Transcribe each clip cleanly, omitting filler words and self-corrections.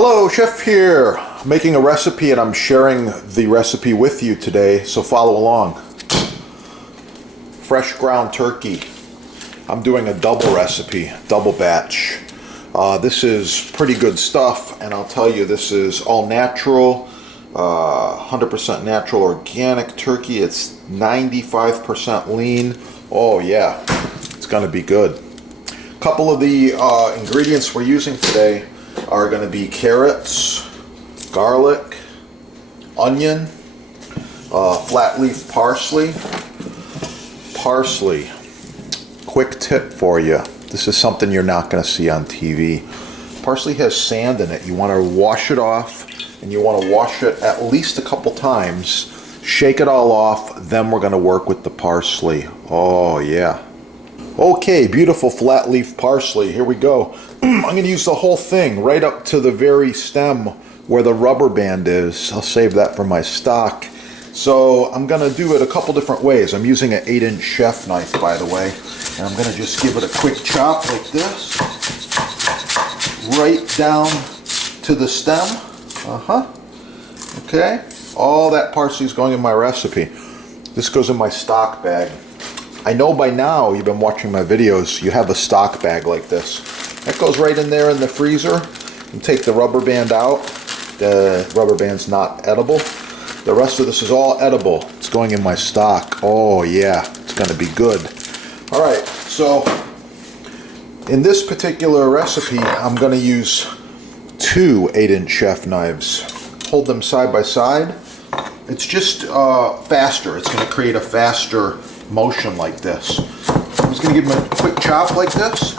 Hello, Chef here, making a recipe, and I'm sharing the recipe with you today, so follow along. Fresh ground turkey. I'm doing a double recipe, double batch. This is pretty good stuff, and I'll tell you, this is all natural, 100% natural organic turkey. It's 95% lean. Oh yeah, it's gonna be good. A couple of the ingredients we're using today are going to be carrots, garlic, onion, flat leaf parsley. Parsley, quick tip for you. This is something you're not going to see on TV. Parsley has sand in it. You want to wash it off, and you want to wash it at least a couple times. Shake it all off, then we're going to work with the parsley. Oh yeah. Okay, beautiful flat leaf parsley. Here we go. I'm going to use the whole thing right up to the very stem where the rubber band is. I'll save that for my stock. So I'm going to do it a couple different ways. I'm using an 8-inch chef knife, by the way. And I'm going to just give it a quick chop like this. Right down to the stem. Okay. All that parsley is going in my recipe. This goes in my stock bag. I know by now, you've been watching my videos, you have a stock bag like this. That goes right in there in the freezer. You take the rubber band out. The rubber band's not edible. The rest of this is all edible. It's going in my stock. Oh yeah, it's going to be good. Alright, so in this particular recipe, I'm going to use two 8-inch chef knives. Hold them side by side. It's just faster. It's going to create a faster motion like this. I'm just going to give them a quick chop like this.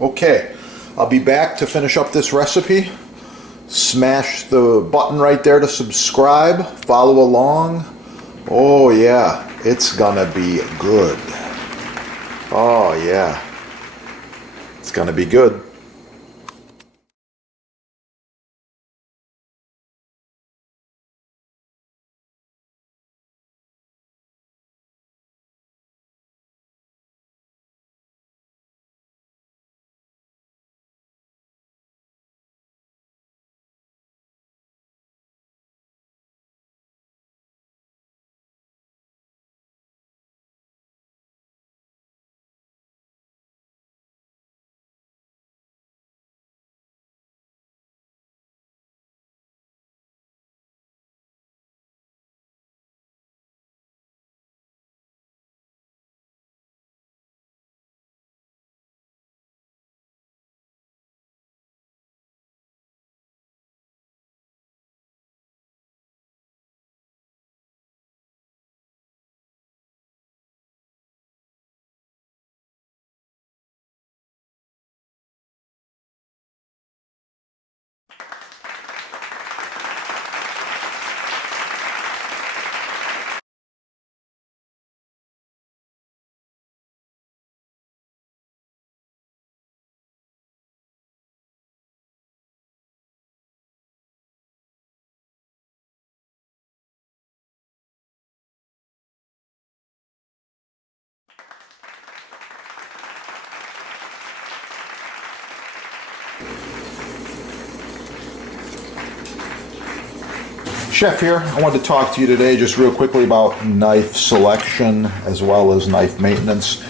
Okay, I'll be back to finish up this recipe. Smash the button right there to subscribe. Follow along. Oh yeah, it's gonna be good. Oh yeah. It's going to be good. Chef here. I wanted to talk to you today just real quickly about knife selection as well as knife maintenance.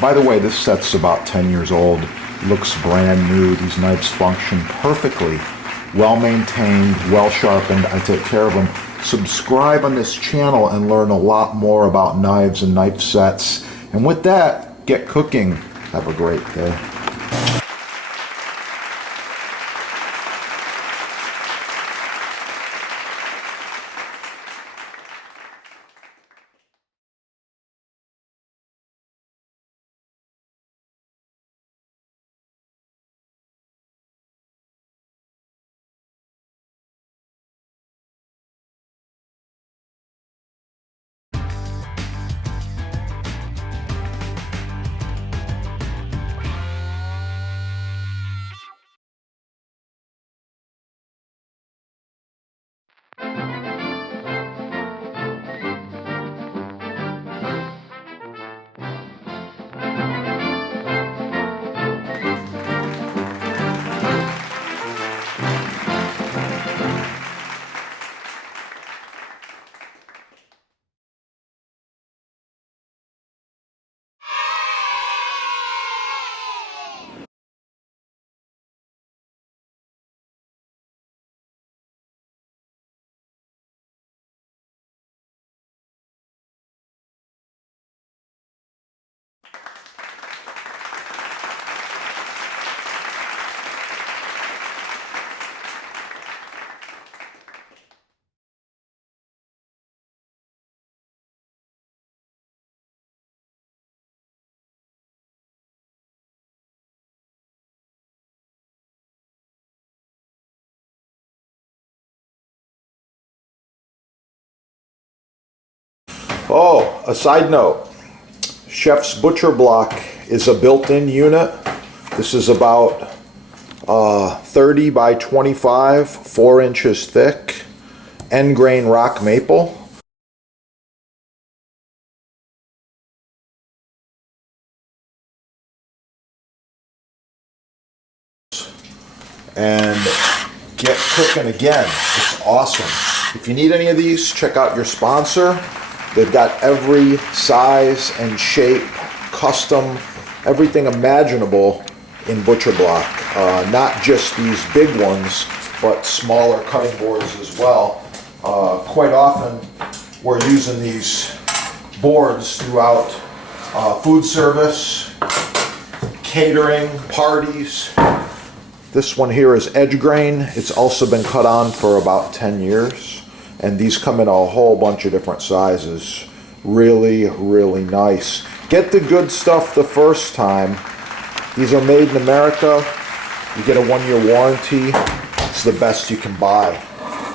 By the way, this set's about 10 years old. Looks brand new. These knives function perfectly. Well maintained, well sharpened. I take care of them. Subscribe on this channel and learn a lot more about knives and knife sets. And with that, get cooking. Have a great day. Oh, a side note, Chef's Butcher Block is a built-in unit. This is about 30 by 25, 4 inches thick, end grain rock maple. And get cooking again. It's awesome. If you need any of these, check out your sponsor. They've got every size and shape, custom, everything imaginable in Butcher Block. Not just these big ones, but smaller cutting boards as well. Quite often, we're using these boards throughout food service, catering, parties. This one here is edge grain. It's also been cut on for about 10 years. And these come in a whole bunch of different sizes. Really, really nice. Get the good stuff the first time. These are made in America. You get a 1-year warranty. It's the best you can buy.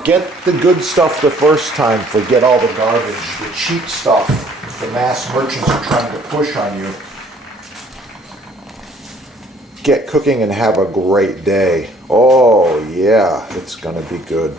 Get the good stuff the first time. Forget all the garbage, the cheap stuff the mass merchants are trying to push on you. Get cooking and have a great day. Oh yeah, it's gonna be good.